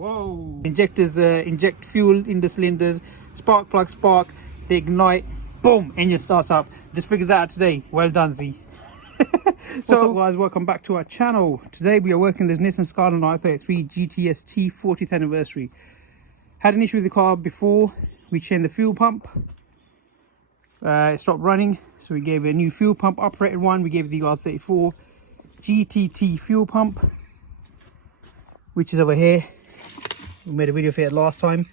Whoa! Injectors inject fuel in the cylinders, spark plug spark, they ignite, boom, engine starts up. Just figured that out today. Well done, Z. So what's up, guys, welcome back to our channel. Today we are working this Nissan Skyline R33 GTST 40th anniversary. Had an issue with the car before. We changed the fuel pump. It stopped running, so we gave it a new fuel pump operated one. We gave it the R34 GTT fuel pump, which is over here. We made a video for it last time.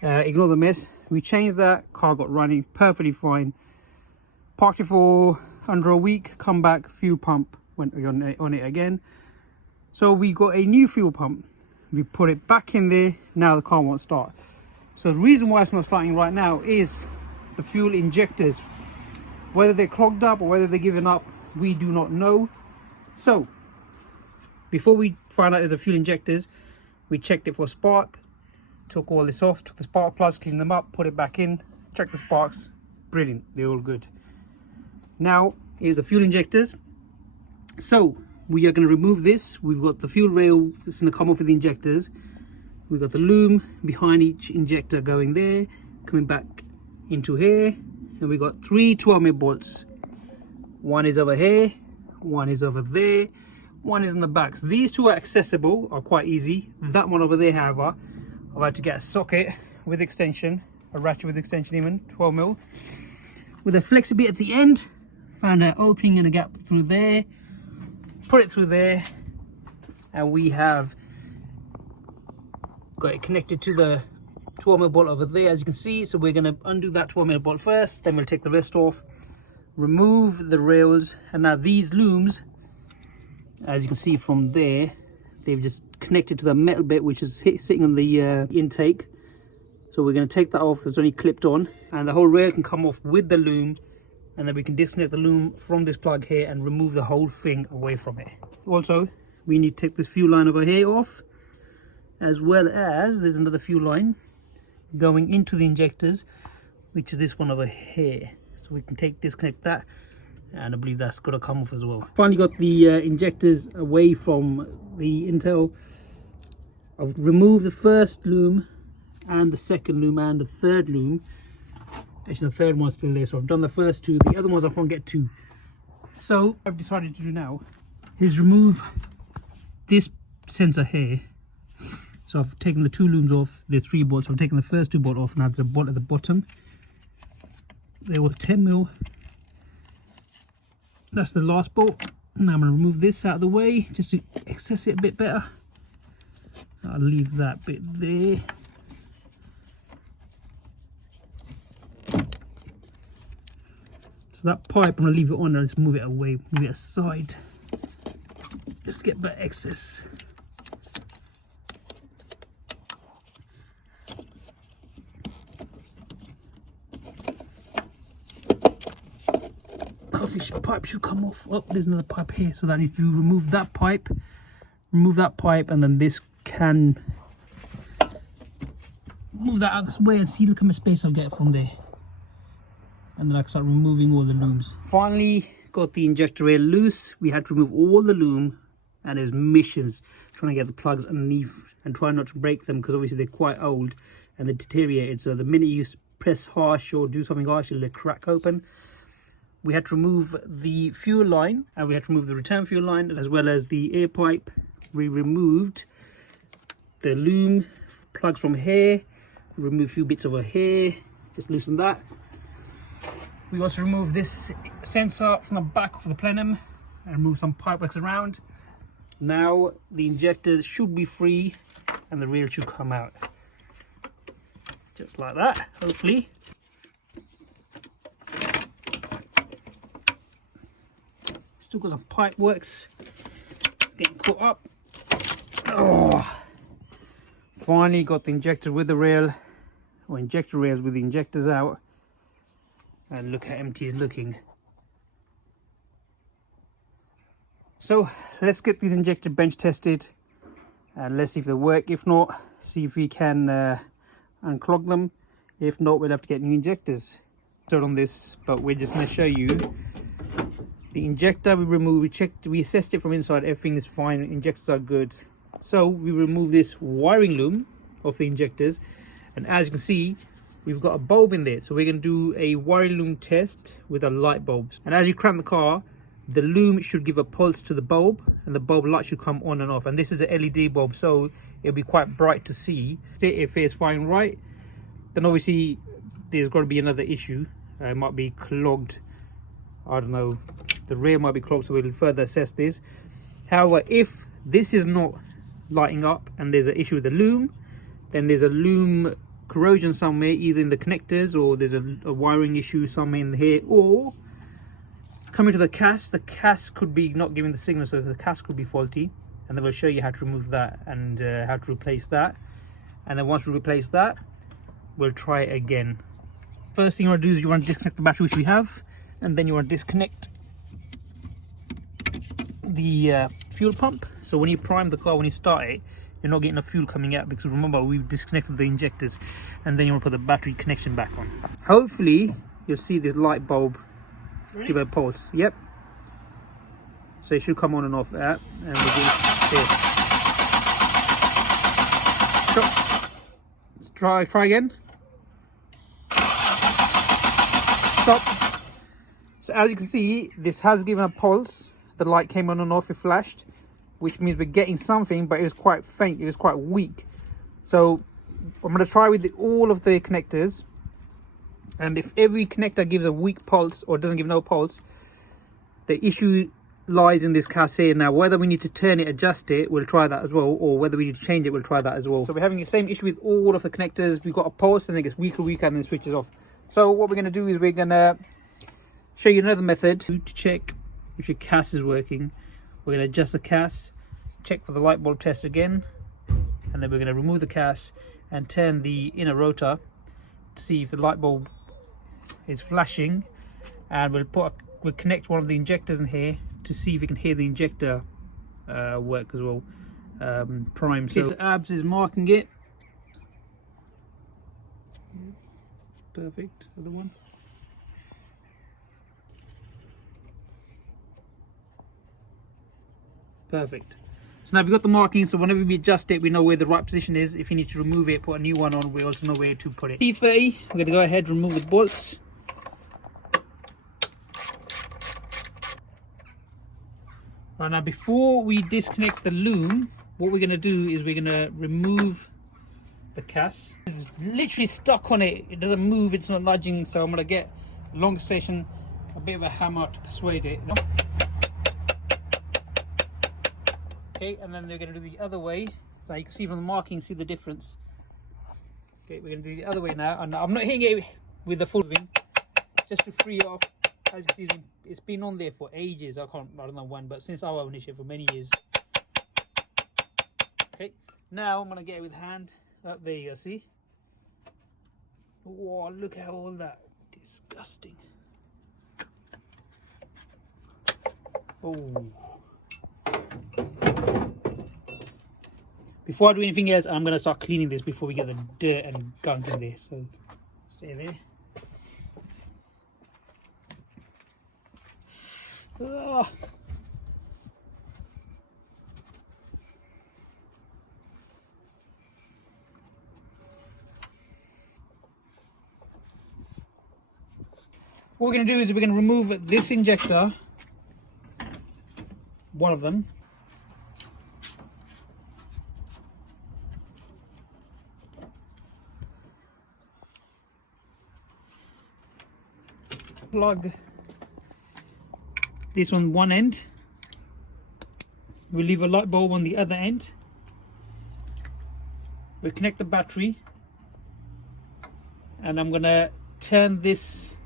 Ignore the mess. We changed that, car got running perfectly fine. Parked it for under a week, come back, fuel pump went on it again. So we got a new fuel pump. We put it back in there, now the car won't start. So the reason why it's not starting right now is the fuel injectors. Whether they're clogged up or whether they're giving up, we do not know. So before we found out the fuel injectors, we checked it for spark, took all this off, took the spark plugs, cleaned them up, put it back in, checked the sparks, brilliant, they're all good. Now here's the fuel injectors. So we are going to remove this. We've got the fuel rail, it's going to come off with the injectors. We've got the loom behind each injector going there, coming back into here, and we've got three 12mm bolts. One is over here, one is over there, one is in the back. So these two are accessible, are quite easy. That one over there, however, I've had to get a socket with extension, a ratchet with extension even, 12mm, with a flexi bit at the end. Found an opening and a gap through there, put it through there, and we have got it connected to the 12mm bolt over there, as you can see. So we're going to undo that 12mm bolt first, then we'll take the rest off, remove the rails, and now these looms, as you can see from there, they've just connected to the metal bit which is sitting on the intake. So we're going to take that off. It's only clipped on, and the whole rail can come off with the loom, and then we can disconnect the loom from this plug here and remove the whole thing away from it. Also, we need to take this fuel line over here off, as well as there's another fuel line going into the injectors, which is this one over here. So we can disconnect that, and I believe that's got to come off as well. Finally got the injectors away from the Intel. I've removed the first loom and the second loom and the third loom. Actually, the third one's still there, so I've done the first two. The other ones I can't get to. So what I've decided to do now is remove this sensor here. So I've taken the two looms off. There's three bolts. I've taken the first two bolts off. Now there's a bolt at the bottom. They were 10mm. That's the last bolt. Now I'm going to remove this out of the way just to access it a bit better. I'll leave that bit there. So that pipe, I'm going to leave it on and just move it away, move it aside. Just get better access. Fish pipe should come off. Oh, there's another pipe here, so that I need to remove that pipe, and then this can move that out of this way, and see, look how much space I'll get from there. And then I can start removing all the looms. Finally got the injector rail loose. We had to remove all the loom, and there's missions trying to get the plugs underneath and try not to break them, because obviously they're quite old and they're deteriorated. So the minute you press harsh or do something harsh, it'll crack open. We had to remove the fuel line, and we had to remove the return fuel line, as well as the air pipe. We removed the loom plugs from here, removed a few bits over here, just loosen that. We also removed this sensor from the back of the plenum and remove some pipe works around. Now the injector should be free and the rail should come out. Just like that, hopefully. Still got some pipe works. It's getting caught up. Oh. Finally got the injector with the rail, or injector rails with the injectors out. And look how empty it's looking. So let's get these injector bench tested and let's see if they work. If not, see if we can unclog them. If not, we'll have to get new injectors. Start on this, but we're just going to show you the injector we removed. We checked, we assessed it from inside, everything is fine, injectors are good. So we remove this wiring loom of the injectors, and as you can see, we've got a bulb in there. So we're going to do a wiring loom test with a light bulb. And as you crank the car, the loom should give a pulse to the bulb, and the bulb light should come on and off. And this is an LED bulb, so it'll be quite bright to see. If it's fine right, then obviously there's got to be another issue. It might be clogged. I don't know, the rear might be clogged, so we'll further assess this. However, if this is not lighting up and there's an issue with the loom, then there's a loom corrosion somewhere, either in the connectors, or there's a wiring issue somewhere in here, or coming to the cast could be not giving the signal, so the cast could be faulty, and then we'll show you how to remove that and how to replace that. And then once we replace that, we'll try it again. First thing you want to do is you want to disconnect the battery, which we have, and then you want to disconnect the fuel pump. So when you prime the car, when you start it, you're not getting the fuel coming out, because remember, we've disconnected the injectors. And then you want to put the battery connection back on. Hopefully you'll see this light bulb give a pulse. Yep, so it should come on and off that, and we'll do there. So, let's try again. Stop. So as you can see, this has given a pulse. The light came on and off, it flashed, which means we're getting something, but it was quite faint, it was quite weak. So I'm going to try with all of the connectors, and if every connector gives a weak pulse or doesn't give no pulse, the issue lies in this cassette. Now whether we need to turn it, adjust it, we'll try that as well, or whether we need to change it, we'll try that as well. So we're having the same issue with all of the connectors. We've got a pulse and it gets weaker and then switches off. So what we're going to do is we're going to show you another method to check if your CAS is working. We're going to adjust the CAS, check for the light bulb test again, and then we're going to remove the CAS and turn the inner rotor to see if the light bulb is flashing, and we'll connect one of the injectors in here to see if we can hear the injector work as well. Prime. So Abs is marking it. Perfect. Other one. Perfect. So now we've got the marking, so whenever we adjust it, we know where the right position is. If you need to remove it, put a new one on, we also know where to put it. P30, we're going to go ahead and remove the bolts. Right, now before we disconnect the loom, what we're going to do is we're going to remove the CAS. It's literally stuck on it, it doesn't move, it's not nudging, so I'm going to get a long station, a bit of a hammer to persuade it. Okay, and then we're going to do the other way. So you can see from the marking, see the difference. Okay, we're going to do the other way now, and I'm not hitting it with the full thing, just to free it off. As you see, it's been on there for ages. I don't know when, but since our ownership for many years. Okay, now I'm going to get it with hand. Up there you go, see? Whoa, look at all that. Disgusting. Oh. Before I do anything else, I'm going to start cleaning this before we get the dirt and gunk in there. So, stay there. Ah. What we're going to do is we're going to remove this injector, one of them. Plug this on one end. We'll leave a light bulb on the other end. We'll connect the battery, and I'm gonna turn this,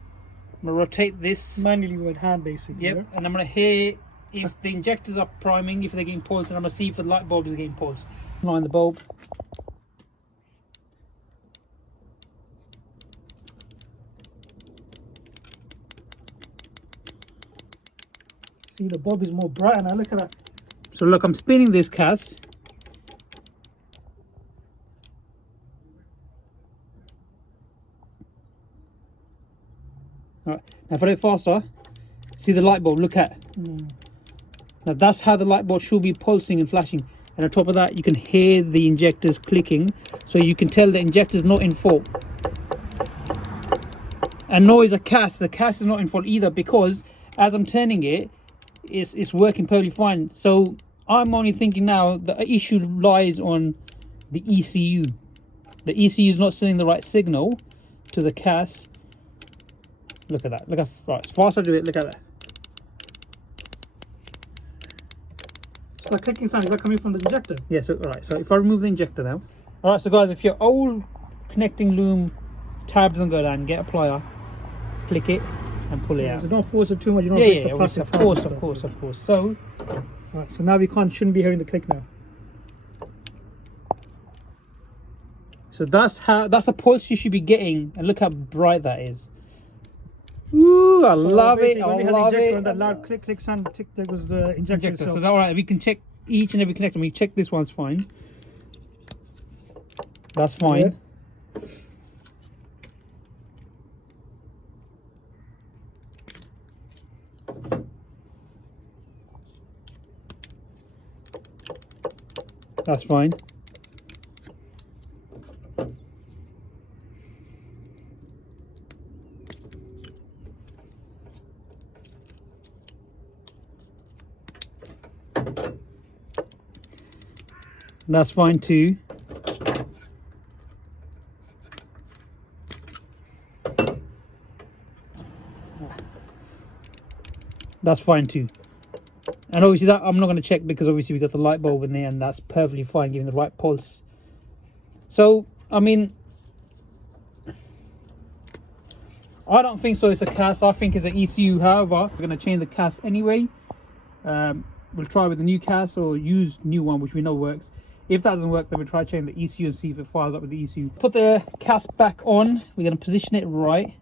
I'm gonna rotate this manually with hand basically. Yep, and I'm gonna hear if the injectors are priming, if they're getting pulse, and I'm gonna see if the light bulb is getting pulse. Line the bulb. See, the bulb is more bright now, look at that. So look, I'm spinning this CAS. Alright, now if I do it faster, see the light bulb, look at. Now that's how the light bulb should be pulsing and flashing. and on top of that you can hear the injectors clicking, so you can tell the injector's not in fault. And nor is the cast is not in fault either, because as I'm turning it, it's working perfectly fine. So I'm only thinking now the issue lies on the ECU. The ECU is not sending the right signal to the cast. Look at that. Look at, right, as fast as I do it, look at that. So the clicking sound, is that coming from the injector? Yeah, so alright, so if I remove the injector now. Alright, so guys, if your old connecting loom tab doesn't go down, get a plier, click it and pull it out. So don't force it too much, you don't Yeah, break yeah, the plastic. of course. So right, so now we shouldn't be hearing the click now. So that's a pulse you should be getting, and look how bright that is. Ooh, I love it. I love it. When that loud click sound, that was the injector. So all right, we can check each and every connector. We check this one's fine. That's fine. Yeah. That's fine. That's fine too. That's fine too. And obviously that I'm not going to check, because obviously we got the light bulb in there and that's perfectly fine, giving the right pulse. So I mean, I don't think so it's a cast, I think it's an ECU. However, we're going to change the cast anyway. We'll try with the new cast or use new one, which we know works. If that doesn't work, then we'll try change the ECU and see if it fires up with the ECU. Put the cast back on. We're going to position it right.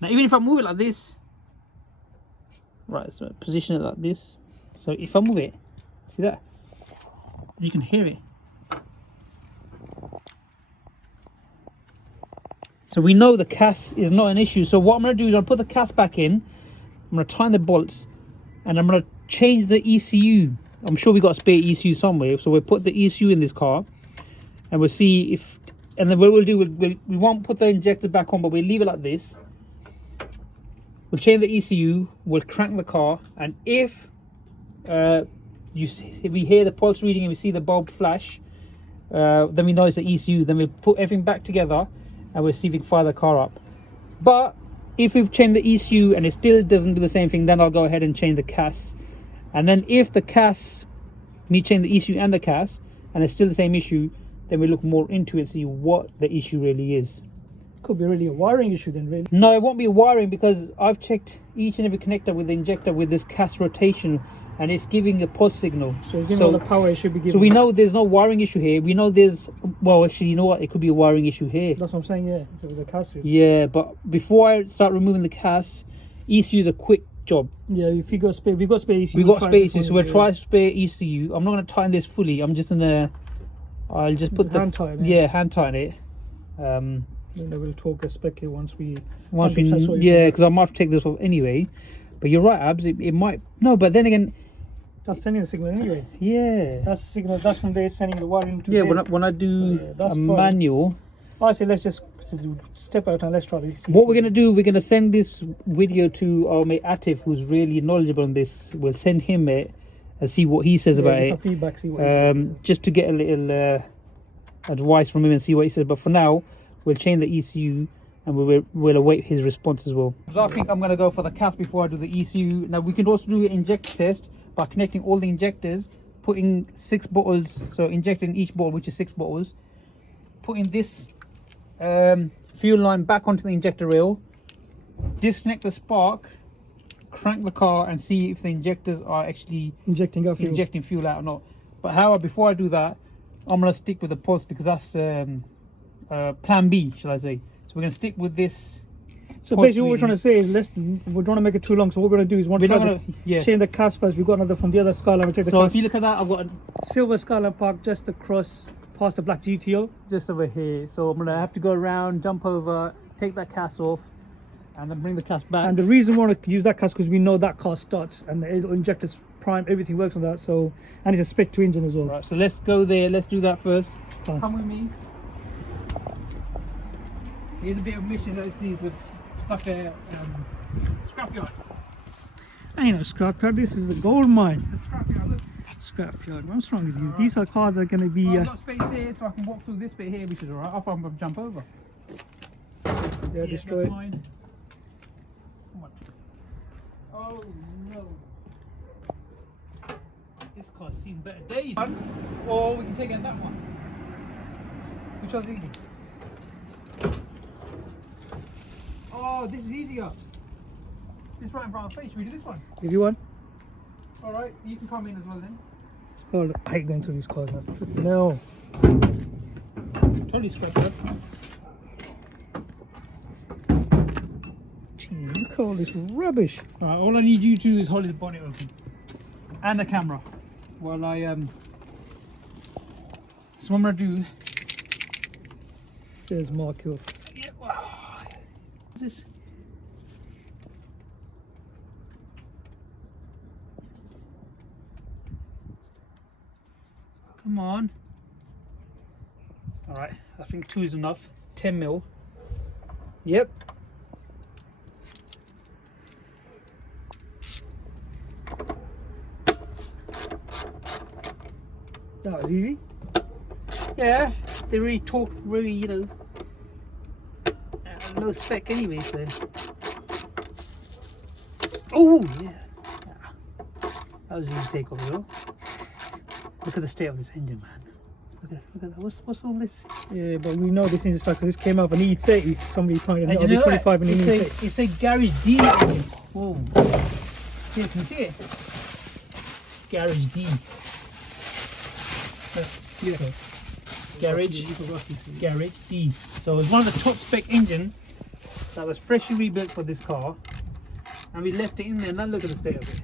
Now even if I move it like this, right, so position it like this. So if I move it, see that? You can hear it. So we know the cast is not an issue. So what I'm going to do is I'll put the cast back in. I'm going to tighten the bolts, and I'm going to change the ECU. I'm sure we got a spare ECU somewhere. So we'll put the ECU in this car, and we'll see if. And then what we'll do, we won't put the injector back on, but we'll leave it like this. We'll change the ECU. We'll crank the car, and if if we hear the pulse reading and we see the bulb flash, then we know it's the ECU. Then we put everything back together, and we'll see if we can fire the car up. But if we've changed the ECU and it still doesn't do the same thing, then I'll go ahead and change the cast. And then if the cast, we change the ECU and the cast, and it's still the same issue, then we look more into it and see what the issue really is. Could be really a wiring issue then, really. No, it won't be a wiring, because I've checked each and every connector with the injector with this cast rotation, and it's giving a pulse signal. So it's giving all the power it should be giving. So we know there's no wiring issue here. We know there's, well, actually, you know what? It could be a wiring issue here. That's what I'm saying, yeah. So the cast is. Yeah, but before I start removing the cast, ECU is a quick job. Yeah, if you got spare, we've got spare ECU. We've got spare ECU, so we'll try spare ECU. I'm not going to tighten this fully. I'm just going to, I'll just put the hand tighten it. Yeah, hand tighten it. Then we'll talk a spec here once we. Yeah, because I might have to take this off anyway. But you're right, Abs. It might. No, but then again. That's sending the signal anyway. Yeah. That's the signal. That's from there sending the wiring to. Yeah, there. when I do so, a manual. I say let's just step out and let's try this. What we're gonna do, we're gonna send this video to our mate Atif, who's really knowledgeable on this. We'll send him it and see what he says about it. Some feedback, see what he says. Just to get a little advice from him and see what he says. But for now, we'll change the ECU and we'll await his response as well. So I think I'm gonna go for the cast before I do the ECU. Now we can also do an injector test by connecting all the injectors, putting 6 bottles, so injecting each bottle, which is 6 bottles, putting this fuel line back onto the injector rail, disconnect the spark, crank the car, and see if the injectors are actually injecting fuel out or not. But however, before I do that, I'm going to stick with the pulse, because that's plan B, shall I say. So we're going to stick with this. So basically what we're trying to say is, we're trying to make it too long, so what we're going to do is change the cast first. We've got another from the other Skyline. So if you look at that, I've got a silver Skyline parked just across past the black GTO. Just over here. So I'm going to have to go around, jump over, take that cast off, and then bring the cast back. And the reason we want to use that cast because we know that car starts and the injector's prime, everything works on that. So, and it's a Spec 2 engine as well. Right, so let's go there. Let's do that first. Fine. Come with me. Here's a bit of mission. Let's see, it's like a scrapyard. Ain't no scrapyard. This is a gold mine. It's a scrapyard. Look. Scrapyard. What's wrong with you? Right. These are cars that are going to be. I've got space here, so I can walk through this bit here, which is alright. I'll probably jump over. Yeah, destroyed. Come on. Oh no. This car's seen better days. Or we can take it that one. Which one's easy? Oh, this is easier. This right in front of our face. Should we do this one? If you want. Alright, you can come in as well then. Oh, I hate going through these cars, man. No. Totally scratched up. Jeez, look at all this rubbish. Alright, all I need you to do is hold this bonnet open. And the camera. While I so what I'm gonna do. There's mark you off. Yeah, wow. What's this? Come on. Alright, I think 2 is enough. 10 mil. Yep. That was easy. Yeah, they really talk really, you know, low spec anyway, so. Oh, yeah. That was easy to take off as well. Look at the state of this engine, man. Look at that. What's all this? Yeah, but we know this engine stuck because this came out of an E30. Somebody pointed And out you know B25 what? and an E30. It's a garage D engine. Whoa. Yeah, you can see it. Garage D. Yeah. Garage D. So it's one of the top spec engine that was freshly rebuilt for this car, and we left it in there. Now look at the state of it.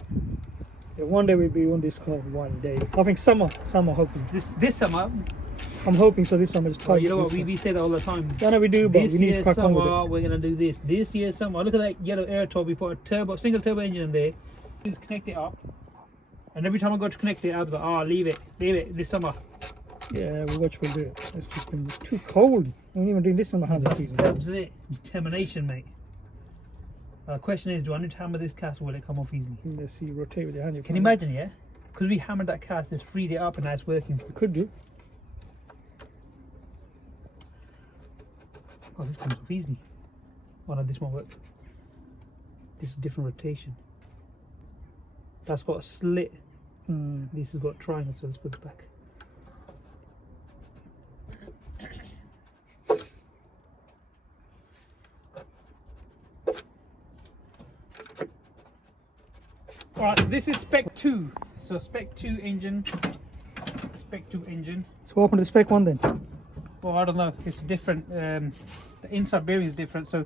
Yeah, one day we'll be on this car. One day. I think summer hopefully. This summer, I'm hoping so. This summer is well, tight. you know what, we say that all the time. I know we do, but This we need to year crack on with summer it. we're gonna do this. This year summer, look at that yellow air top. We put a single turbo engine in there. Just connect it up, and every time I go to connect it, I'll be like, leave it this summer. Yeah, we'll do it. It's just been too cold. I'm even doing this on my hands. That's it. Determination, mate. Question is, do I need to hammer this cast or will it come off easily? Let's see, rotate with your hand. Can you imagine, yeah? Because we hammered that cast, it's freed it up and now it's working. We could do. Oh, this comes off easily. Oh no, this won't work. This is a different rotation. That's got a slit. This has got a triangle, so let's put it back. Alright, this is Spec 2. So Spec 2 engine. Spec 2 engine. So open the Spec 1 then. Well, I don't know. It's different. The inside bearing is different. So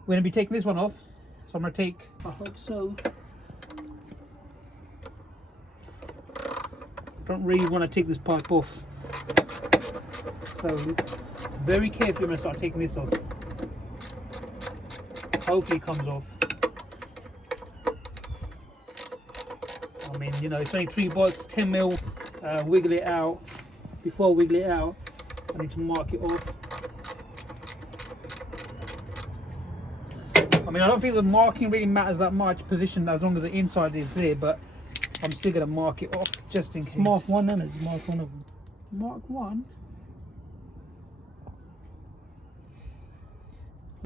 we're going to be taking this one off. So I'm going to take, I hope so. Don't really want to take this pipe off. So very carefully I'm going to start taking this off. Hopefully it comes off. I mean, you know, it's only 3 bolts, 10 mil. Wiggle it out. Before I wiggle it out, I need to mark it off. I mean, I don't think the marking really matters that much, position, as long as the inside is there, but I'm still going to mark it off just in case. Mark 1 then, it's Mark 1 of them. Mark 1?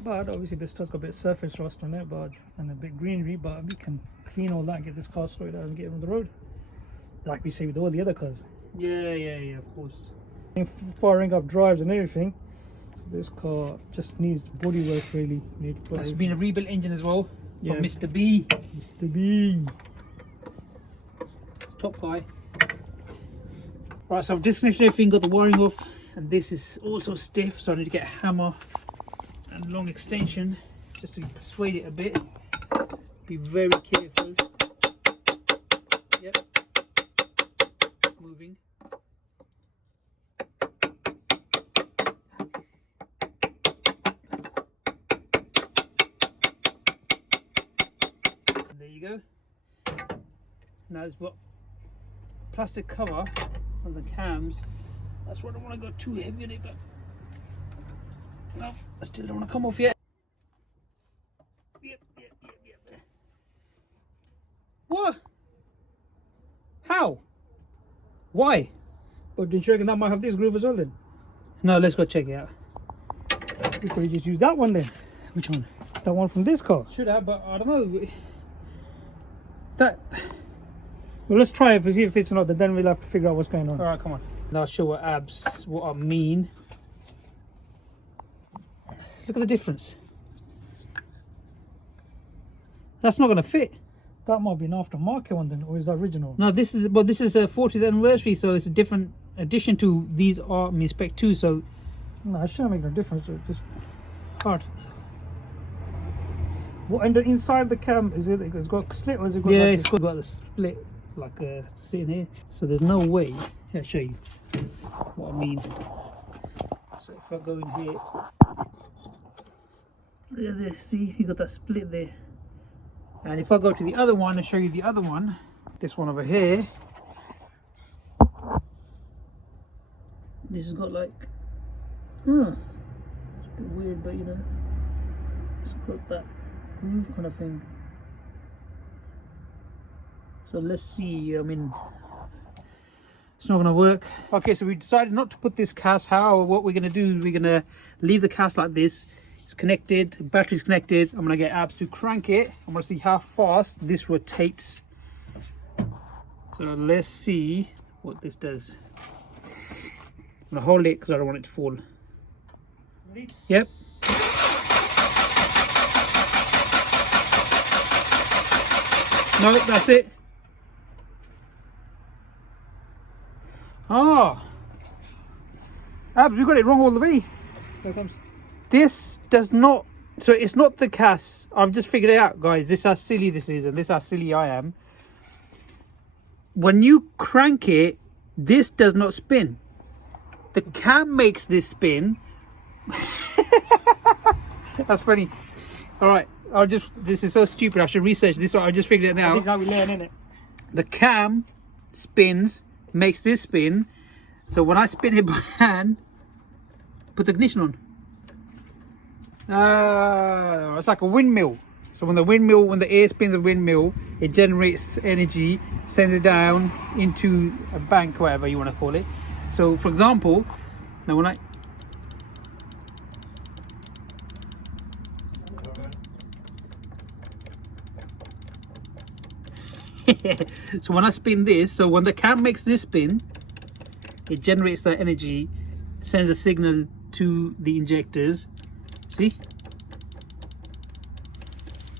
But obviously this car's got a bit of surface rust on it, but and a bit greenery, but we can clean all that, get this car sorted out and get it on the road. Like we say with all the other cars. Yeah, of course. And firing up drives and everything. So this car just needs bodywork really. It's been a rebuilt engine as well. Yeah. From Mr. B. Mr. B. Top guy. Right, so I've disconnected everything, got the wiring off, and this is also stiff, so I need to get a hammer and long extension just to persuade it a bit. Be very careful. Yep. Moving. And there you go. Now it's got plastic cover on the cams. That's why I don't want to go too heavy on it, but no, I still don't want to come off yet. Yep. What? How? Why? But didn't you reckon that might have this groove as well then? No, let's go check it out. You could just use that one then. Which one? That one from this car. Should have, but I don't know. That. Well, let's try it to see if it's not, then we'll have to figure out what's going on. Alright, come on. Now I'll show what I mean. Look at the difference. That's not going to fit. That might be an aftermarket one then, or is that original? No, this is a 40th anniversary, so it's a different addition to these Army Spec 2. So no, it shouldn't make no difference. It's just hard. What, and inside the cam, is it? It's got a slit, or is it got? Yeah, like it's got the split, like sitting here. So there's no way. I'll show you what I mean. So if I go in here, look at this. See, you got that split there. And if I go to the other one and show you the other one, this one over here, this has got like, it's a bit weird, but you know, it's got that groove kind of thing. So let's see. I mean, it's not going to work. Okay, so we decided not to put this cast. What we're going to do is we're going to leave the cast like this. It's connected, battery's connected. I'm going to get Abs to crank it. I'm going to see how fast this rotates. So let's see what this does. I'm going to hold it because I don't want it to fall. Ready? Yep. No, that's it. Ah. Abs, we got it wrong all the way. Here it comes. This does not, so it's not the cast. I've just figured it out, guys. This is how silly this is, and this is how silly I am. When you crank it, this does not spin. The cam makes this spin. That's funny. All right, this is so stupid. I should research this. I just figured it out. This is how we learn, innit? The cam spins, makes this spin. So when I spin it by hand, put the ignition on. It's like a windmill. So when the air spins a windmill, it generates energy, sends it down into a bank, whatever you want to call it. So for example, now when so when I spin this, so when the cam makes this spin, it generates that energy, sends a signal to the injectors. See?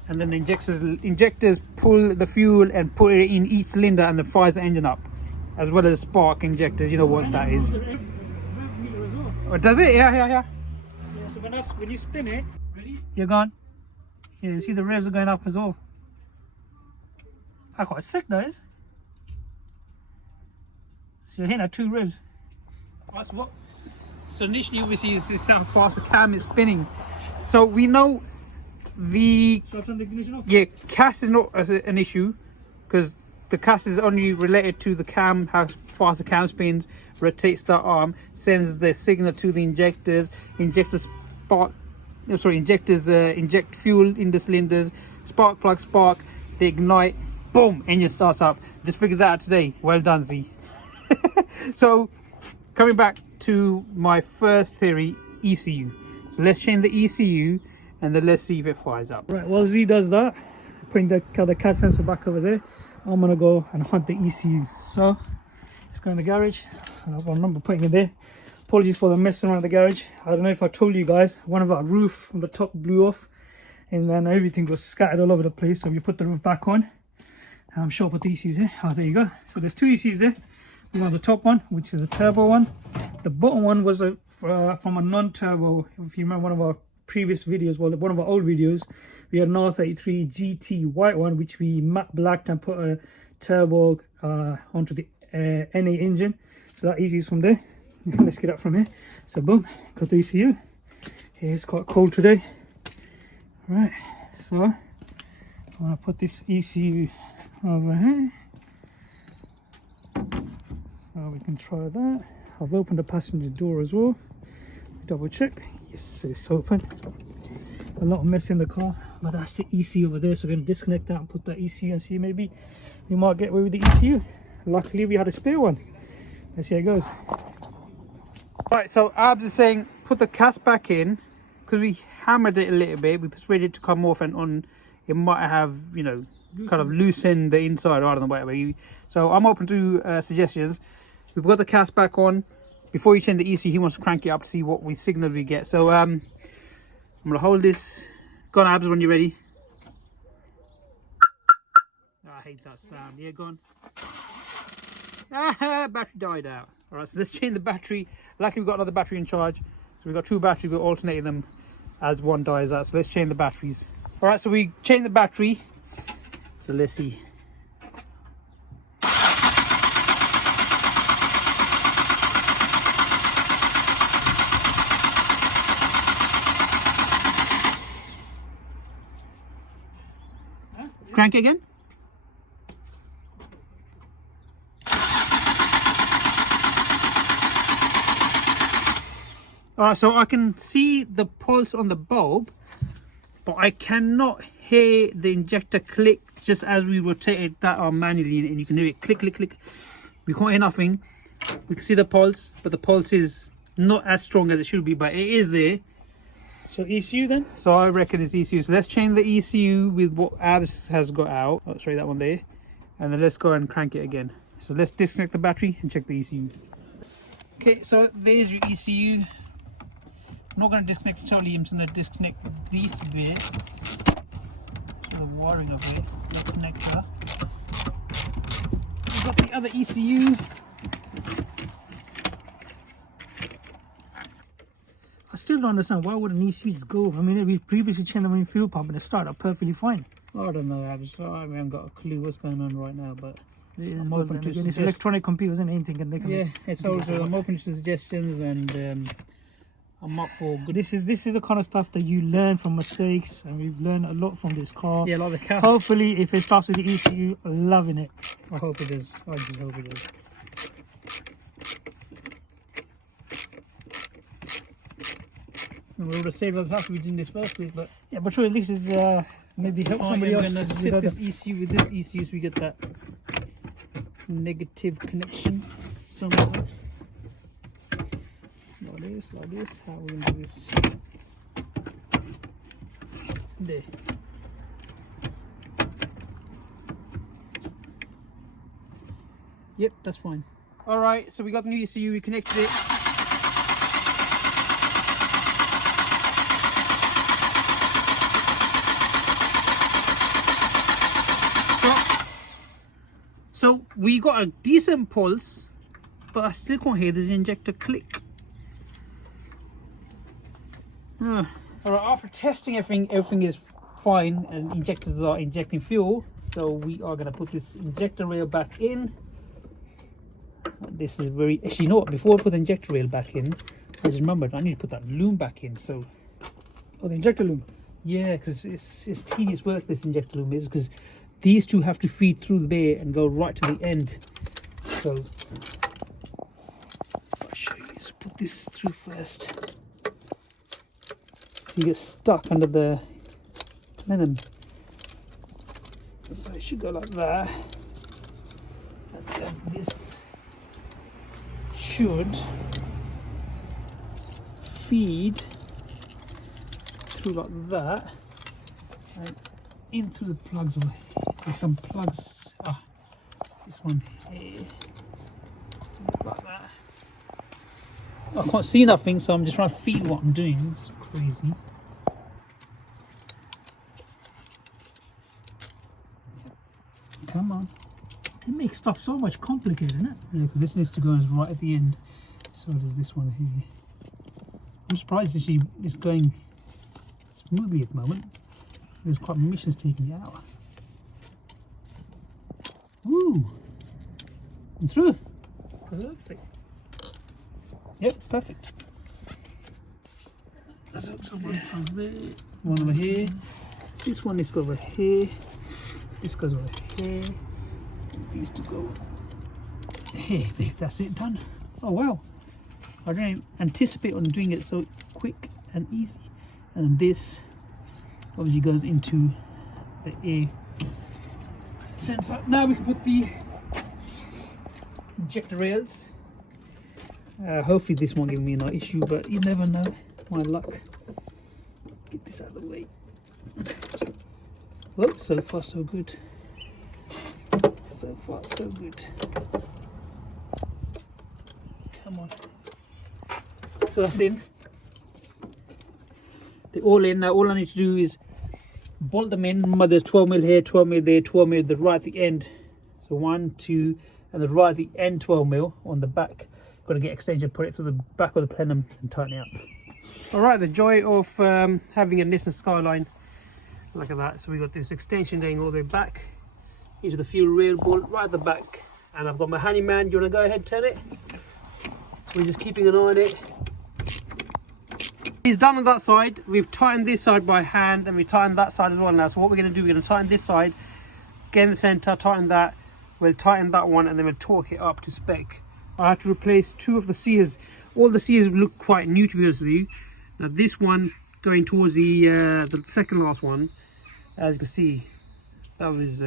And then the injectors pull the fuel and put it in each cylinder and then fires the engine up, as well as spark injectors. You know what that is. Oh, does it? Yeah. So when you spin it, ready? You're gone. Yeah, you see the revs are going up as well. That's quite sick, that is. So you're hitting at 2 revs. That's what. So initially, obviously, this is how fast the cam is spinning. So we know the cast is not an issue, because the cast is only related to the cam, how fast the cam spins, rotates the arm, sends the signal to the injectors. Injectors inject fuel in the cylinders. Spark plug spark, they ignite, boom, engine starts up. Just figured that out today. Well done, Z. So coming back to my first theory, ECU. So let's change the ECU and then let's see if it fires up. Right, while Z does that, putting the CAD sensor back over there, I'm gonna go and hunt the ECU. So let's go in the garage. I remember putting it there. Apologies for the messing around the garage. I don't know if I told you guys, one of our roof on the top blew off and then everything was scattered all over the place. So we put the roof back on. And I'm sure I put the ECUs there. Oh, there you go. So there's 2 ECUs there. We got the top one, which is a turbo one. The bottom one was from a non-turbo. If you remember one of our previous videos, well, one of our old videos, we had an R33 GT white one, which we matte blacked and put a turbo onto the NA engine. So that ECU is from there. Let's get up from here. So boom, got the ECU. It's quite cold today. Right, so I'm gonna put this ECU over here. So we can try that. I've opened the passenger door as well. Double check. Yes, it's open. A lot of mess in the car, but that's the ECU over there. So we're going to disconnect that and put that ECU and see maybe we might get away with the ECU. Luckily we had a spare one. Let's see how it goes. Right, so Abs is saying put the cast back in because we hammered it a little bit. We persuaded it to come off and on. It might have, you know, kind of loosened the inside rather than whatever. So I'm open to suggestions. We've got the cast back on. Before you change the ECU, he wants to crank it up to see what signal we get. So I'm gonna hold this. Go on, Abs, when you're ready. Oh, I hate that sound. Yeah, go on. Ah, battery died out. All right, so let's change the battery. Luckily, we've got another battery in charge. So we've got two batteries. We're alternating them as one dies out. So let's change the batteries. All right, so we changed the battery. So let's see. Crank it again. Alright, so I can see the pulse on the bulb, but I cannot hear the injector click just as we rotate that arm manually, and you can hear it click, click, click. We can't hear nothing. We can see the pulse, but the pulse is not as strong as it should be, but it is there. So ECU then? So I reckon it's ECU. So let's change the ECU with what Abs has got out. Oh, sorry, that one there. And then let's go and crank it again. So let's disconnect the battery and check the ECU. Okay, so there's your ECU. I'm not going to disconnect it totally. I'm just going to disconnect these bits. So the wiring of it, the connector. We've got the other ECU. I still don't understand why would an ECU just go. I mean, we previously changed the main fuel pump and it started up perfectly fine. I don't know, Abs. I haven't got a clue what's going on right now, but I'm open to it's electronic computers and anything can they can. Yeah, it's also I'm open to suggestions and I'm up for good. This is the kind of stuff that you learn from mistakes, and we've learned a lot from this car. Yeah, like the cast. Hopefully, if it starts with the ECU, loving it. I hope it is. I just hope it is. And we would have saved us half if we did in this first place, but yeah, but sure, at least it's maybe help somebody else. I'm gonna sit this ECU with this ECU so we get that negative connection somewhere. Like this. How are we gonna do this? There. Yep, that's fine. All right, so we got the new ECU. We connected it. So we got a decent pulse, but I still can't hear this injector click. All right, after testing everything is fine, and injectors are injecting fuel. So we are gonna put this injector rail back in. This is very, actually, you know what? Before I put the injector rail back in, I just remembered I need to put that loom back in. So, oh, the injector loom. Yeah, because it's tedious work. This injector loom is because these two have to feed through the bay and go right to the end. So I'll show you. Let's put this through first. So you get stuck under the plenum. So it should go like that. And then this should feed through like that and in through the plugs. There's some plugs. This one here, like that. I can't see nothing, so I'm just trying to feel what I'm doing. It's crazy. Come on. It makes stuff so much complicated, isn't it? Yeah, because this needs to go right at the end. So does this one here. I'm surprised it's going smoothly at the moment. There's quite missions taking it out. Woo! I'm through. Perfect. Yep, perfect. So one comes there, one over here. This one needs to go over here. This goes over here. These to go Hey, that's it done. Oh wow, I didn't anticipate on doing it so quick and easy. And this obviously goes into the air sensor. Now we can put the injector rails. Hopefully this won't give me no issue, but you never know. My luck. Get this out of the way. Well, so far so good. So far so good. Come on. So that's in. They're all in. Now all I need to do is bolt them in. Remember there's 12mm here, 12mm there, 12mm the right at the end. So 1, 2, and the right at the end 12mm on the back. Got to get extension, put it to the back of the plenum and tighten it up. Alright, the joy of having a Nissan Skyline. Look at that. So we got this extension going all the way back into the fuel rail bolt right at the back. And I've got my handyman. You want to go ahead and turn it? So we're just keeping an eye on it. He's done on that side. We've tightened this side by hand and we tightened that side as well now. So what we're going to do, we're going to tighten this side, get in the center, tighten that. We'll tighten that one and then we'll torque it up to spec. I have to replace 2 of the seals. All the seals look quite new, to be honest with you. Now this one going towards the second last one, as you can see, that was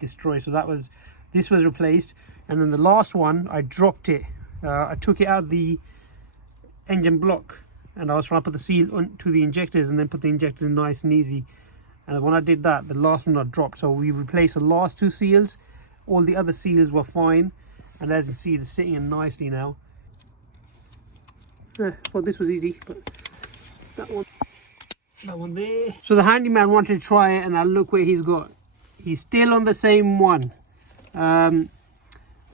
destroyed. So this was replaced, and then the last one I dropped it. I took it out of the engine block, and I was trying to put the seal onto the injectors, and then put the injectors in nice and easy. And when I did that, the last one I dropped. So we replaced the last 2 seals. All the other seals were fine, and as you see, they're sitting in nicely now. Well, this was easy, but that one there. So the handyman wanted to try it, and I look where he's got. He's still on the same one.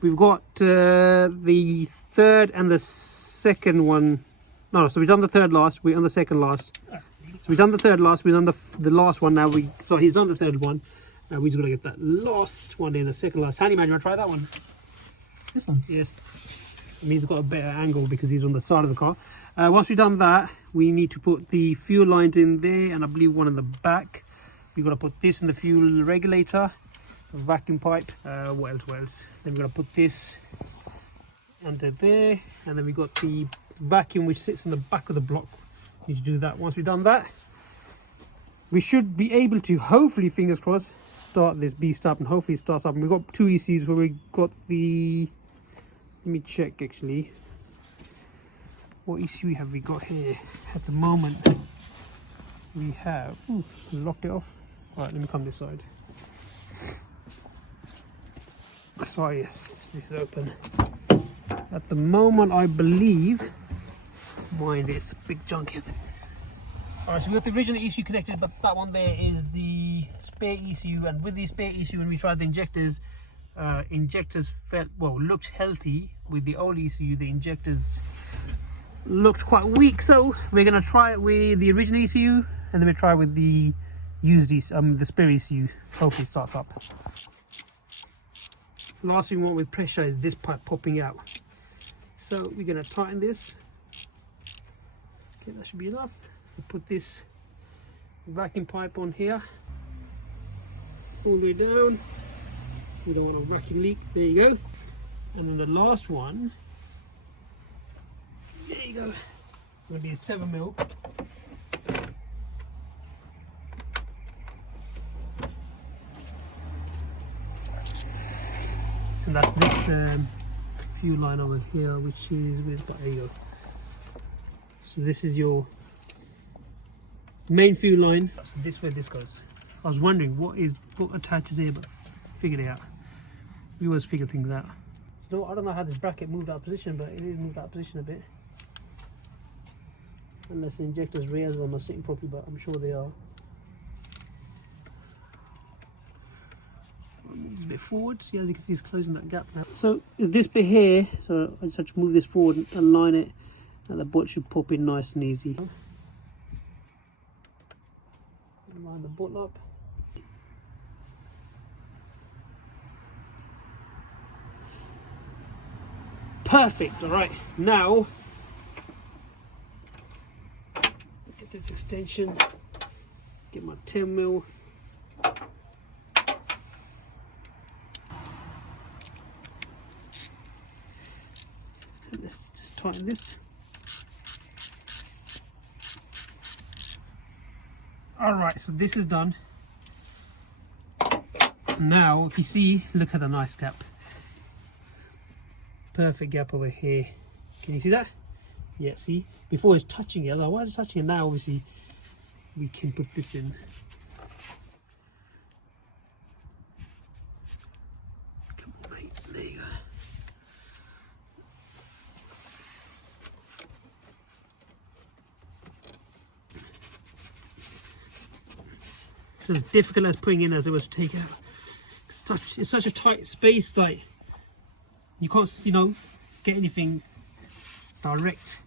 We've got the third and the second one. No, so we've done the third last. We're on the second last. So we've done the third last. We've done the last one now. So he's done the third one. Now we're just gonna get that last one in, the second last. Handyman, you wanna try that one? This one? Yes. I mean, he's got a better angle because he's on the side of the car. Once we've done that, we need to put the fuel lines in there, and I believe one in the back. We've got to put this in the fuel regulator, vacuum pipe. What else? Then we've got to put this under there, and then we've got the vacuum which sits in the back of the block. We need to do that. Once we've done that, we should be able to, hopefully, fingers crossed, start this beast up, and hopefully it starts up. And we've got 2 ECUs where we got the... Let me check actually. What ECU have we got here? At the moment, we have... Ooh, locked it off. Alright, let me come this side. So yes, this is open. At the moment, I believe... Mind, it's a big junk here. Alright, so we got the original ECU connected, but that one there is the spare ECU. And with the spare ECU, when we tried the injectors looked healthy. With the old ECU, the injectors looked quite weak, so we're gonna try it with the original ECU, and then we try with the used ECU, the spare ECU. Hopefully it starts up. Last thing we want with pressure is this pipe popping out, so we're gonna tighten this. Okay, that should be enough. We'll put this vacuum pipe on here all the way down. We don't want a vacuum leak. There you go. And then the last one, there you go. It's going to be a 7mm. And that's this fuel line over here, which is with, there you go. So this is your main fuel line. So this way this goes. I was wondering what attaches here, but figured it out. We always figure things out. So I don't know how this bracket moved out of position, but it is moved out of position a bit. Unless the injector's rails are not sitting properly, but I'm sure they are. A bit forward, see, as you can see, it's closing that gap now. So this bit here, so I just have to move this forward and align it, and the bolt should pop in nice and easy. Line the bolt up. Perfect. All right, now get this extension, get my 10mm. Let's just tighten this. Alright, so this is done. Now, if you see, look at the nice gap. Perfect gap over here. Can you see that? Yeah, see? Before it's touching it, I was like, why is it touching it? Now, obviously, we can put this in. Come on, mate. There you go. It's as difficult as putting in as it was to take out. It's such a tight space, like you can't, you know, get anything direct.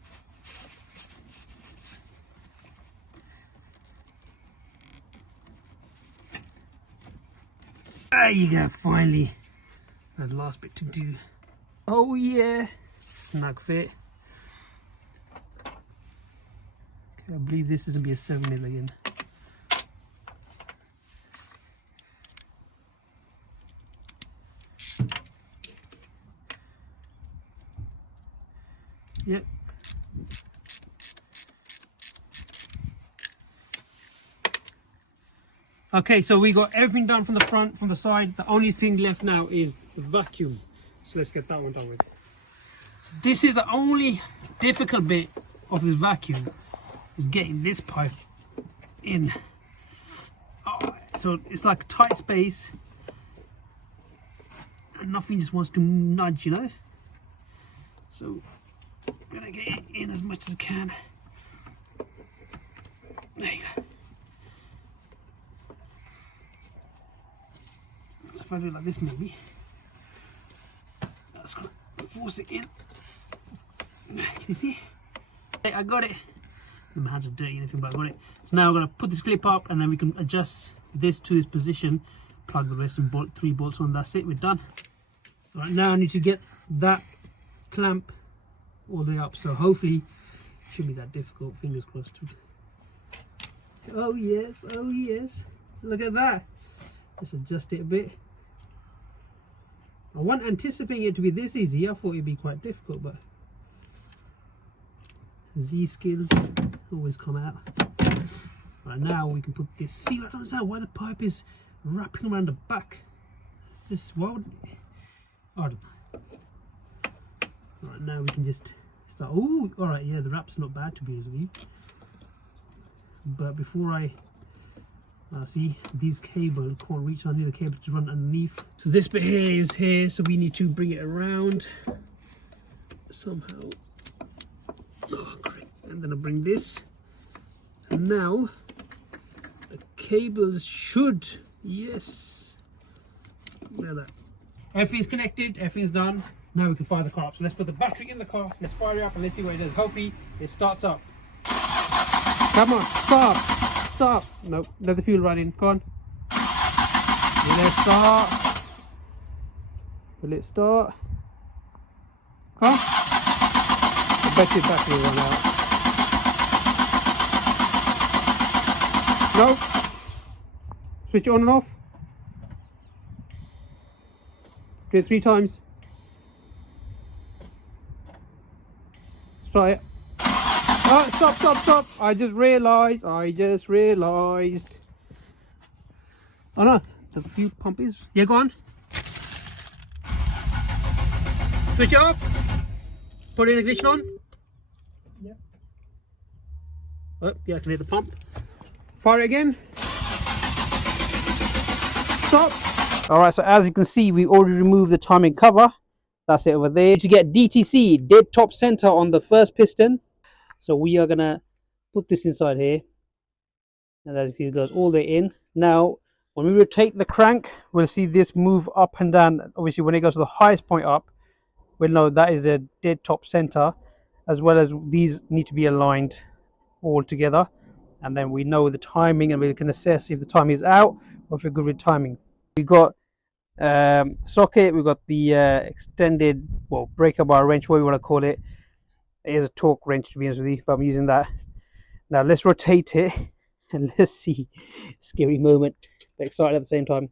There you go, finally. That last bit to do. Oh yeah, snug fit. Okay, I believe this is gonna be a 7mm again. Yep. Okay, so we got everything done from the front, from the side. The only thing left now is the vacuum. So let's get that one done with. So this is the only difficult bit of this vacuum, is getting this pipe in. Oh, so it's like a tight space and nothing just wants to nudge, you know. So I'm gonna get it in as much as I can. There you go. So if I do it like this, maybe that's gonna force it in. Can you see? Hey, I got it. My hands are dirty, anything, but I got it. So now I'm gonna put this clip up, and then we can adjust this to its position. Plug the rest and bolt 3 bolts on. That's it. We're done. Right now, I need to get that clamp all the way up, so hopefully it shouldn't be that difficult. Fingers crossed. Oh yes, oh yes, look at that. Let's adjust it a bit. I wasn't anticipating it to be this easy. I thought it'd be quite difficult, but Z skills always come out. Right now we can put this. See, I don't understand why the pipe is wrapping around the back. This, why would, I don't know. Right now we can just start. Oh, all right, yeah, the wrap's not bad, to be honest with you. But before I see, these cables can't reach. I need the cable to run underneath. So this bit here is here, so we need to bring it around somehow. Oh, great. And then I bring this, and now the cables should, yes, look at that. Everything's connected, everything's done. Now we can fire the car up. So let's put the battery in the car, let's fire it up, and let's see what it does. Hopefully it starts up. Come on, stop. Nope, let the fuel run in. Go on. Will it start? Will it start? Come on. I bet your battery will run out. No. Switch it on and off. Do it 3 times. Let's try it. Oh, stop. I just realised. Oh no, the fuel pump is. Yeah, go on. Switch it off. Put in ignition on. Yeah. Oh, yeah, I can hit the pump. Fire it again. Stop. Alright, so as you can see, we already removed the timing cover. That's it over there. To get DTC, dead top center, on the first piston. So we are gonna put this inside here, and as you see, it goes all the way in. Now when we rotate the crank, we'll see this move up and down. Obviously when it goes to the highest point up, we'll know that is a dead top center, as well as these need to be aligned all together, and then we know the timing, and we can assess if the timing is out or if we're good with timing. We've got socket, we've got the extended, well, breaker bar wrench, what we want to call it. It is a torque wrench, to be honest with you, but I'm using that. Now let's rotate it and let's see. Scary moment, but excited at the same time.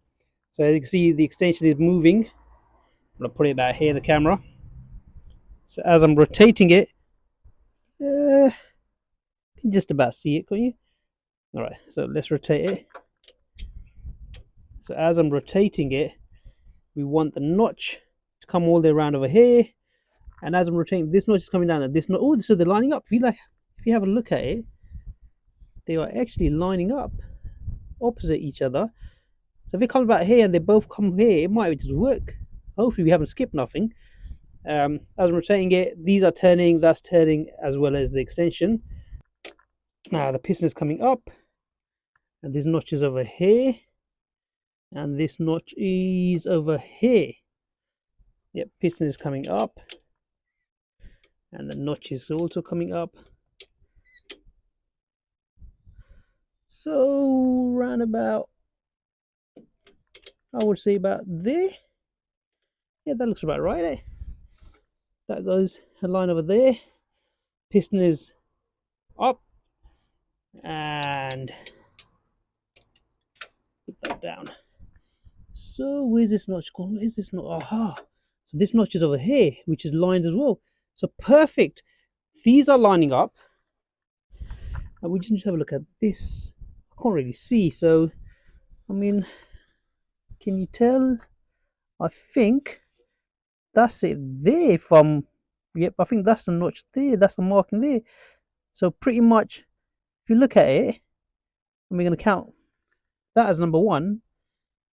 So as you can see, the extension is moving. I'm going to put it about here, the camera. So as I'm rotating it, you can just about see it, can't you? All right, so let's rotate it. So as I'm rotating it, we want the notch to come all the way around over here. And as I'm rotating, this notch is coming down, and this notch. Oh, so they're lining up. If you have a look at it, they are actually lining up opposite each other. So if it comes back here and they both come here, it might just work. Hopefully we haven't skipped nothing. As I'm rotating it, these are turning, that's turning, as well as the extension. Now the piston is coming up, and this notch is over here, and this notch is over here. Yep, piston is coming up, and the notch is also coming up. So round about, I would say about there. Yeah, that looks about right, eh? That goes a line over there. Piston is up, and put that down. So where's this notch going? Where's this notch? Aha! So this notch is over here, which is lined as well. So perfect. These are lining up, and we just need to have a look at this. I can't really see, so I mean, can you tell? I think that's it there. From yep, I think that's the notch there. That's the marking there. So pretty much, if you look at it, and we're going to count that as number 1.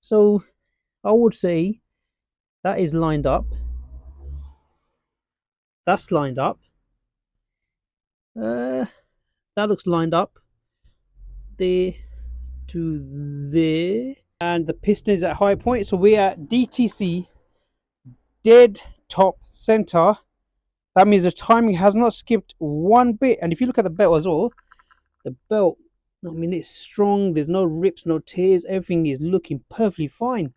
So I would say that is lined up. That's lined up. That looks lined up there to there. And the piston is at high point. So we're at DTC, dead top center. That means the timing has not skipped one bit. And if you look at the belt as well, the belt, I mean, it's strong. There's no rips, no tears. Everything is looking perfectly fine.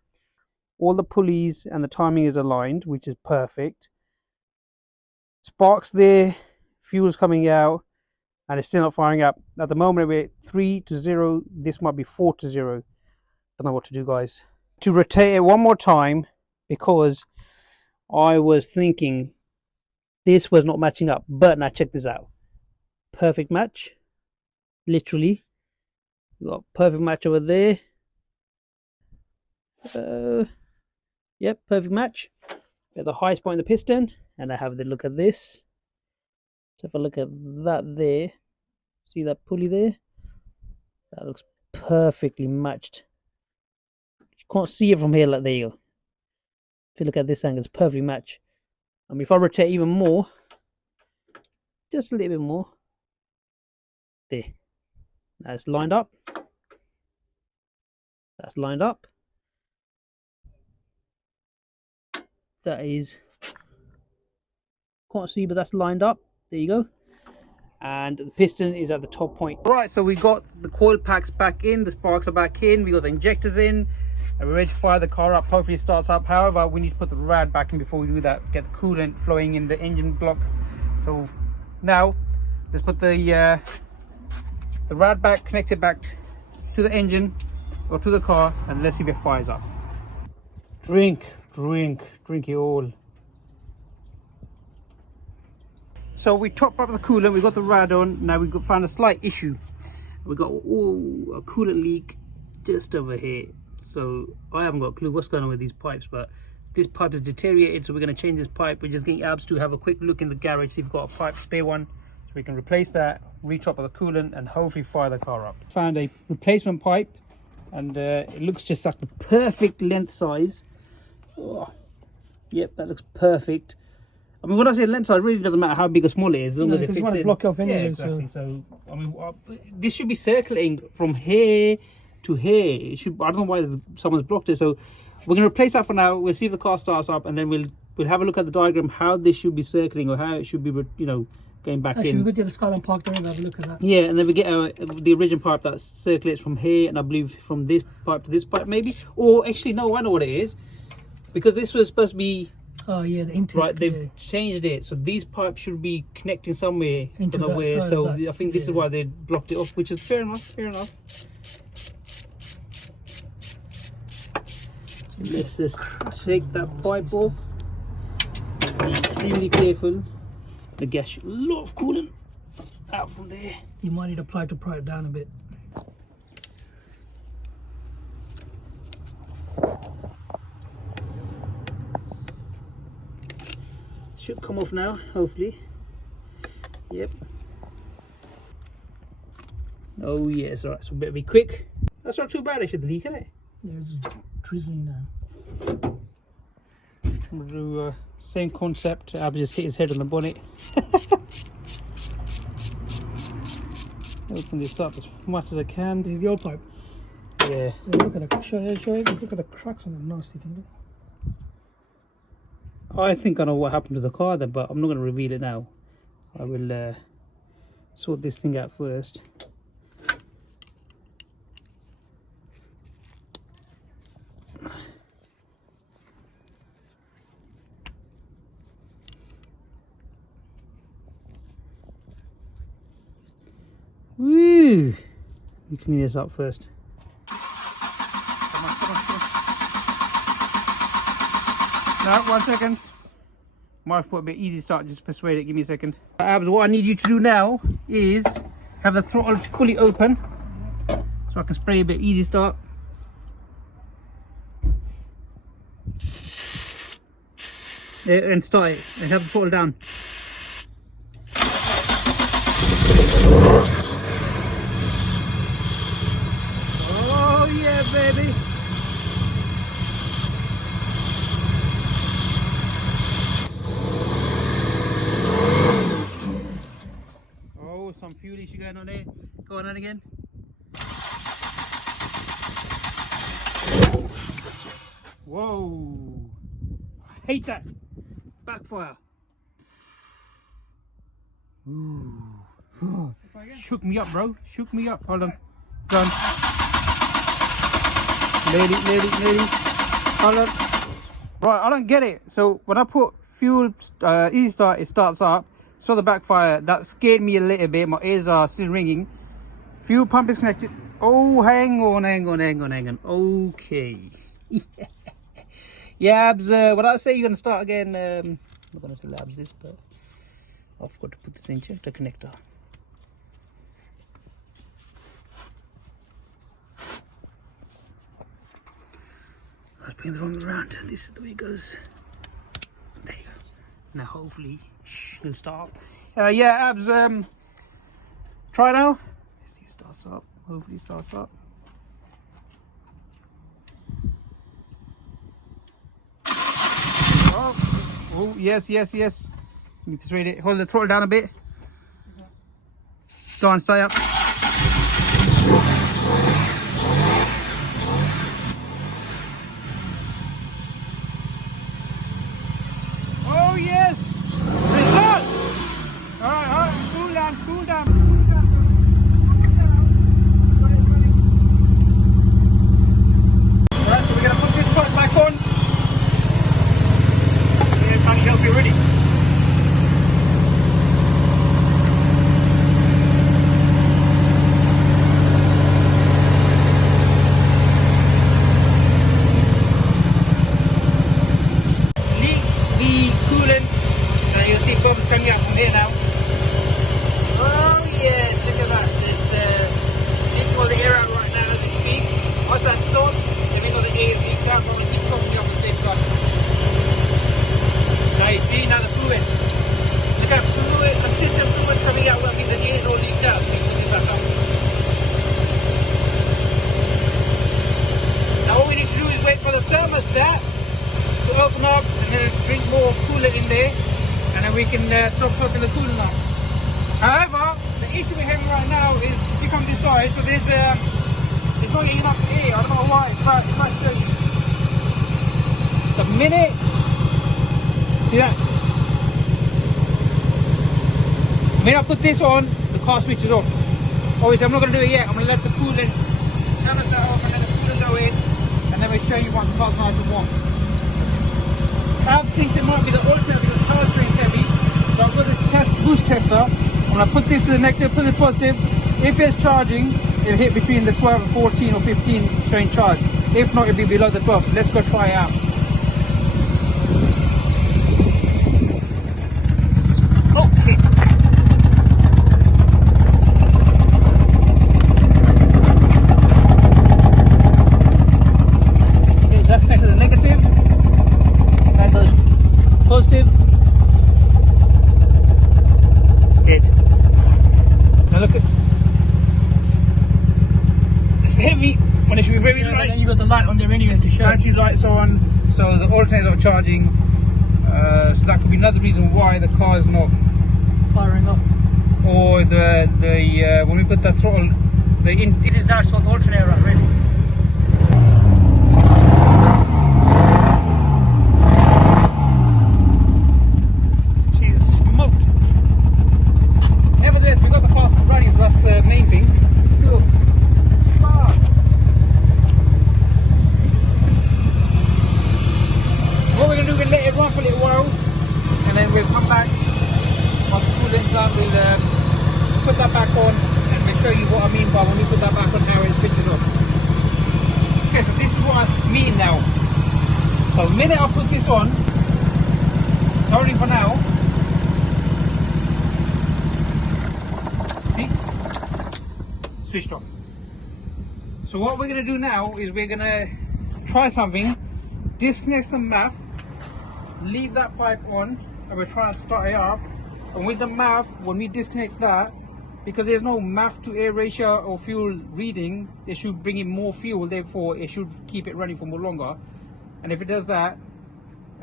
All the pulleys and the timing is aligned, which is perfect. Sparks there, fuel's coming out, and it's still not firing up. At the moment we're 3 to 0. This might be 4 to 0. Don't know what to do, guys. To rotate it one more time, because I was thinking this was not matching up. But now check this out. Perfect match. Literally. We've got perfect match over there. Yep, perfect match. At the highest point of the piston. And I have the look at this. Let's have a look at that there. See that pulley there? That looks perfectly matched. You can't see it from here. Like, there you go. If you look at this angle, it's perfectly matched. I mean, if I rotate even more, just a little bit more, there. That's lined up. That's lined up. That is, can't see, but that's lined up. There you go. And the piston is at the top point. Right, so we got the coil packs back in, the sparks are back in, we got the injectors in, and we're ready to fire the car up. Hopefully it starts up. However, we need to put the rad back in before we do that, get the coolant flowing in the engine block. So now let's put the rad back, connect it back to the engine or to the car, and let's see if it fires up. Drink it all. So we topped up the coolant, we got the rad on. Now we've found a slight issue. We got a coolant leak just over here. So I haven't got a clue what's going on with these pipes, but this pipe is deteriorated, so we're going to change this pipe. We're just getting Abs to have a quick look in the garage, see if we've got a pipe, spare one, so we can replace that, retop of the coolant, and hopefully fire the car up. Found a replacement pipe, and it looks just like the perfect length size. Oh, yep, that looks perfect. I mean, when I say length size, it really doesn't matter how big or small it is, as long as it fits in. Block off anyway, yeah, exactly. So I mean, this should be circulating from here to here. It should. I don't know why someone's blocked it. So we're going to replace that for now. We'll see if the car starts up, and then we'll have a look at the diagram how this should be circling, or how it should be, you know, going back in. We go to the Skyline Park there and have a look at that. Yeah, and then we get the original pipe that circulates from here, and I believe from this pipe to this pipe maybe. Or actually, no, I know what it is, because this was supposed to be. Oh yeah, the intake. Right, they've changed it, so these pipes should be connecting somewhere. Into don't know where. side So of that, I think this is why they blocked it off, which is fair enough. Fair enough. So let's just take that pipe off. Extremely careful. The gas should a lot of coolant out from there. You might need to apply to pry it down a bit. Should come off now, hopefully. Yep. Oh yes, alright, so better be quick. That's not too bad, actually, the leak, isn't it? Yeah, it's just drizzling down. We'll do same concept. I'll just hit his head on the bonnet. Open this up as much as I can. This is the old pipe. Yeah. Look at the show it. Look at the cracks on the nasty thing. I think I know what happened to the car then, but I'm not going to reveal it now. I will sort this thing out first. Woo! You clean this up first. Come on. No, 1 second. Might put a bit easy start, just persuade it. Give me a second. Abs, what I need you to do now is have the throttle fully open so I can spray a bit easy start. Yeah, and start it and have the throttle down. Oh yeah, baby. Oh, some fuel issue going on there. Go on again. Whoa. I hate that. Backfire. Ooh. Shook me up, bro. Shook me up. Hold on. Done. Lady. Hold on. Right, I don't get it. So when I put fuel easy start, it starts up. So the backfire, that scared me a little bit. My ears are still ringing. Fuel pump is connected. Oh, hang on. Okay. Yeah, Abs, when I say you're going to start again, I'm not going to tell Abs this, but I forgot to put this injector connector. I was putting the wrong way around. This is the way it goes. There you go. Now hopefully it'll start. Yeah, Abs, try now. Let's see if it starts up. Hopefully it starts up. Oh, yes. Let me persuade it. Hold the throttle down a bit. Go on, stay up. Oh, yes. Result. All right. Cool down. All right, so we're going to put this part back on. Help you ready. Leak the coolant. Now you'll see bubbles coming out from here now. Oh yes, look at that. It's leaking all the air out right now as we speak. Once that stops, then we got the air leaked out, but we keep coming off the same gun. Now you see, now the fluid. Look at fluid, consistent fluid coming out, working the air is all leaked out. So put it back up. Now what we need to do is wait for the thermostat to open up and then drink more coolant in there, and then we can stop popping the coolant up. However, the issue we're having right now is, if you come this side, so there's not enough air. I don't know why, but it might show you. The minute. See that? When I put this on, the car switches off. Obviously, I'm not going to do it yet. I'm going to let the coolant thermostat off and let the coolant go in, and then we'll show you once the car's nice and warm. I think it might be the alternator because the power string's heavy. So I've got this boost tester. I'm going to put this to the negative, put it positive. If it's charging, it'll hit between the 12 and 14 or 15 showing charge. If not, it'll be below the 12. So let's go try it out. light on there anyway to show. Battery lights on, so the alternator's not charging. So that could be another reason why the car is not Firing up. or the when we put the throttle, It is dash on the alternator already. She's smoked. Nevertheless, we got the car running, so that's the main thing. Cool. Ah. What we're gonna do, we'll let it run for a little while, and then we'll come back. Once the coolant's done, we'll put that back on, and we'll show you what I mean by when we put that back on, how it switches off. Okay, so this is what I mean now. So the minute I put this on, sorry for now. See? Switched off. So what we're going to do now is we're going to try something. Disconnect the MAF, leave that pipe on, and we're trying to start it up. And with the MAF, when we disconnect that, because there's no MAF to air ratio or fuel reading, it should bring in more fuel, therefore it should keep it running for more longer. And if it does that,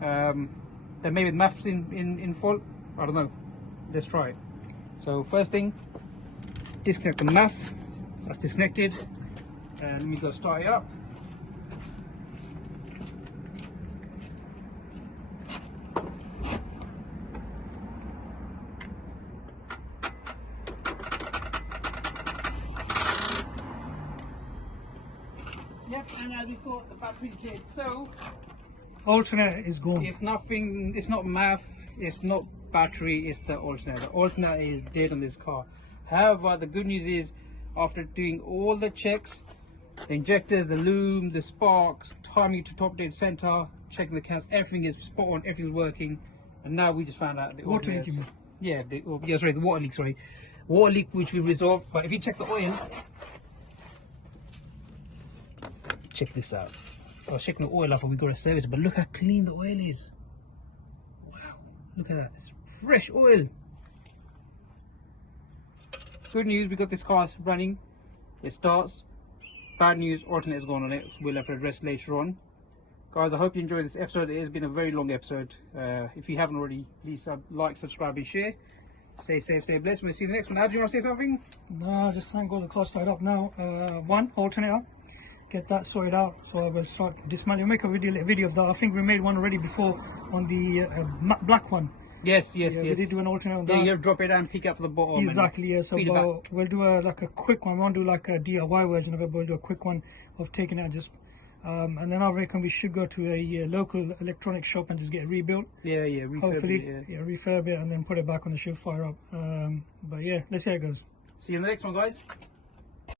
then maybe the MAF's in fault. I don't know. Let's try it. So first thing, disconnect the MAF. That's disconnected. And let me go start it up. Yep, and as we thought, the battery's dead. So Alternator is gone. it's nothing. It's not MAF. It's not battery. It's the alternator. The alternator is dead on this car. However, the good news is, after doing all the checks, the injectors, the loom, the sparks, timing to top dead center, checking the counts, everything is spot on. Everything's working. And now we just found out the Water leak, you mean? Yeah, sorry, the water leak. Sorry, water leak, which we resolved. But if you check the oil. Check this out. I was checking the oil off and we got a service, but look how clean the oil is. Wow, look at that. It's fresh oil. Good news, we got this car running. It starts. Bad news, alternator's gone on it. We'll have to address later on. Guys, I hope you enjoyed this episode. It has been a very long episode. If you haven't already, please like, subscribe and share. Stay safe, stay blessed. We'll see you in the next one. Ad, do you want to say something? No, just thank God the car's started up now. One, alternator. Get that sorted out, so I will start dismantling. We'll make a video of that. I think we made one already before on the black one. Yes. We did do an alternate on that. Yeah, you drop it down and pick up for the bottom. Exactly, yeah. So we'll do like a quick one. We won't do like a DIY version of it, but we'll do a quick one of taking it and just and then I reckon we should go to a local electronic shop and just get it rebuilt. Yeah, refurb hopefully, it, yeah, refurb it and then put it back on the show, fire up. But yeah, let's see how it goes. See you in the next one, guys.